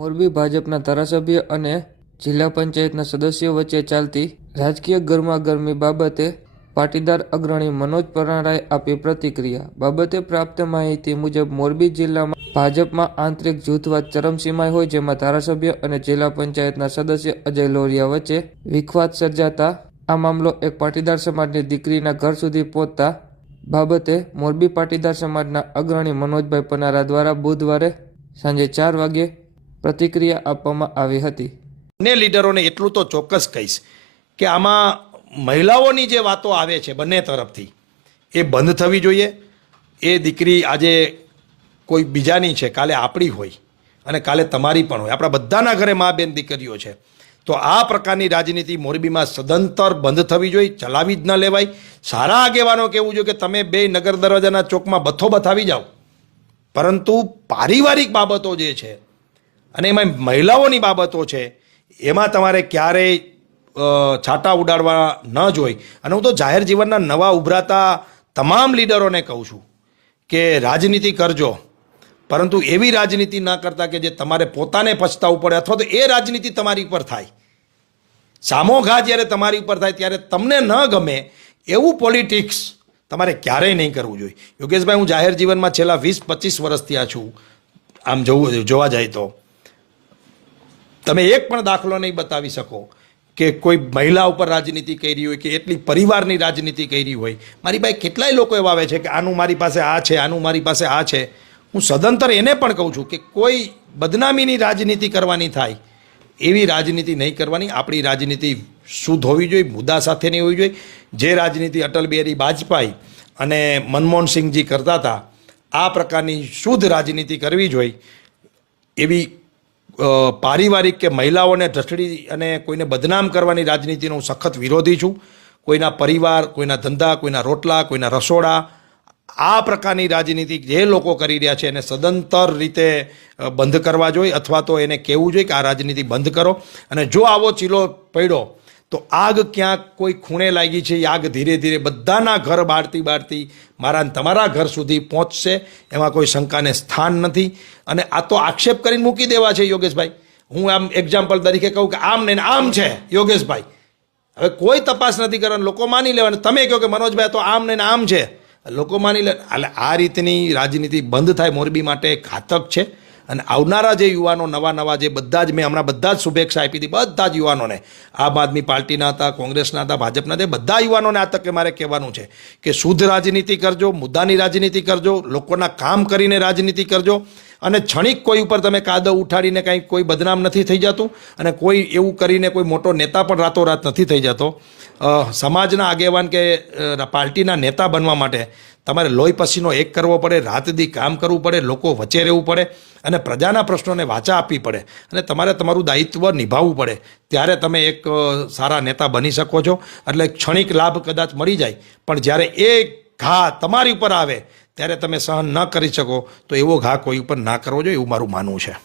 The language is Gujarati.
મોરબી ભાજપના ધારાસભ્ય અને જિલ્લા પંચાયતના સદસ્યો વચ્ચે ચાલતી રાજકીય ગરમાગરમી બાબતે પાટીદાર અગ્રણી મનોજ પરાણાએ આપી પ્રતિક્રિયા. બાબતે પ્રાપ્ત માહિતી મુજબ, મોરબી જિલ્લામાં ભાજપમાં આંતરિક જૂથવાદ ચરમસીમાએ હોય, જેમાં ધારાસભ્ય અને જિલ્લા પંચાયતના સદસ્ય અજય લોરિયા વચ્ચે વિખવાદ સર્જાતા આ મામલો એક પાટીદાર સમાજની દીકરીના ઘર સુધી પહોંચતા બાબતે મોરબી પાટીદાર સમાજના અગ્રણી મનોજભાઈ પનારા દ્વારા બુધવારે સાંજે ચાર વાગ્યે પ્રતિક્રિયા આપવામાં આવી હતી. બંને લીડરોને એટલું તો ચોક્કસ કહીશ કે આમાં મહિલાઓની જે વાતો આવે છે બંને તરફથી, એ બંધ થવી જોઈએ. એ દીકરી આજે કોઈ બીજાની છે, કાલે આપણી હોય અને કાલે તમારી પણ હોય. આપણા બધાના ઘરે મા બેન દીકરીઓ છે. તો આ પ્રકારની રાજનીતિ મોરબીમાં સદંતર બંધ થવી જોઈએ, ચલાવી જ ન લેવાય. સારા આગેવાનો કહેવું જોઈએ કે તમે બે નગર દરવાજાના ચોકમાં બથો બથાવી જાઓ. પરંતુ પારિવારિક બાબતો જે છે અને એમાં મહિલાઓની બાબતો છે, એમાં તમારે ક્યારેય છાટા ઉડાડવા ન જોઈ. અને હું તો જાહેર જીવનના નવા ઉભરાતા તમામ લીડરોને કહું છું કે રાજનીતિ કરજો. પરંતુ એવી રાજનીતિ ન કરતા કે જે તમારે પોતાને પછતાવું પડે અથવા તો એ રાજનીતિ તમારી ઉપર થાય. સામો ઘા જ્યારે તમારી ઉપર થાય ત્યારે તમને ન ગમે એવું પોલિટિક્સ તમારે ક્યારેય નહીં કરવું જોઈએ. યોગેશભાઈ, હું જાહેર જીવનમાં છેલ્લા વીસ પચીસ વર્ષથી આ છું. આમ જોવું, જોવા જાય તો. તમે એક પણ દાખલો નહીં બતાવી શકો કે કોઈ મહિલા ઉપર રાજનીતિ કરી હોય કે એટલી પરિવારની રાજનીતિ કરી હોય. મારી પાસે કેટલાય લોકો એવા આવે છે કે આનું મારી પાસે આ છે, આનું મારી પાસે આ છે. હું સદંતર એને પણ કહું છું કે કોઈ બદનામીની રાજનીતિ કરવાની થાય, એવી રાજનીતિ નહીં કરવાની. આપણી રાજનીતિ શુદ્ધ હોવી જોઈએ, મુદ્દા સાથેની હોવી જોઈએ. જે રાજનીતિ અટલ બિહારી વાજપેયી અને મનમોહનસિંહજી કરતા હતા, આ પ્રકારની શુદ્ધ રાજનીતિ કરવી જોઈએ, એવી પારિવારિક કે મહિલાઓને ઢસડી અને કોઈને બદનામ કરવાની રાજનીતિનો હું સખત વિરોધી છું. કોઈના પરિવાર, કોઈના ધંધા, કોઈના રોટલા, કોઈના રસોડા, આ પ્રકારની રાજનીતિ જે લોકો કરી રહ્યા છે એને સદંતર રીતે બંધ કરવા જોઈએ અથવા તો એને કહેવું જોઈએ કે આ રાજનીતિ બંધ કરો. અને જો આવો ચીલો પડ્યો તો આગ ક્યાંક કોઈ ખૂણે લાગી છે? એ આગ ધીરે ધીરે બધાના ઘર બાળતી બાળતી મારા તમારા ઘર સુધી પહોંચશે. એમાં કોઈ શંકાને સ્થાન નથી. અને આ તો આક્ષેપ કરીને મૂકી દેવા છે યોગેશભાઈ. હું આમ એક્ઝામ્પલ તરીકે કહું કે આમ ને આમ છે, યોગેશભાઈ. હવે કોઈ તપાસ નથી કરવાની. લોકો માની લેવાનું તમે કહો કે મનોજભાઈ તો આમ ને આમ છે. લોકો માની લે એટલે આ રીતની રાજનીતિ બંધ થાય મોરબી માટે ઘાતક છે. અને આવનારા જે યુવાનો, નવા નવા જે બધા જ મેં હમણાં બધા જ શુભેચ્છા આપી હતી, બધા જ યુવાનોને, આમ આદમી પાર્ટીના હતા, કોંગ્રેસના હતા, ભાજપના હતા બધા યુવાનોને આ તકે મારે કહેવાનું છે કે શુદ્ધ રાજનીતિ કરજો, મુદ્દાની રાજનીતિ કરજો, લોકોના કામ કરીને રાજનીતિ કરજો અને ક્ષણિક કોઈ ઉપર તમે કાદવ ઉઠાડીને કાંઈ કોઈ બદનામ નથી થઈ જતું અને કોઈ એવું કરીને કોઈ મોટો નેતા પણ રાતોરાત નથી થઈ જતો. સમાજના આગેવાન કે પાર્ટીના નેતા બનવા માટે તમારે લોહી પસીનો એક કરવો પડે, રાતદી કામ કરવું પડે, લોકો વચ્ચે રહેવું પડે અને પ્રજાના પ્રશ્નોને વાચા આપવી પડે અને તમારે તમારું દાયિત્વ નિભાવવું પડે. ત્યારે તમે એક સારા નેતા બની શકો છો. એટલે ક્ષણિક લાભ કદાચ મળી જાય, પણ જ્યારે એ ઘા તમારી ઉપર આવે, ત્યારે તમે સહન ન કરી શકો, તો એવો ઘા કોઈ ઉપર ના કરવો જોઈએ એવું મારું માનવું છે.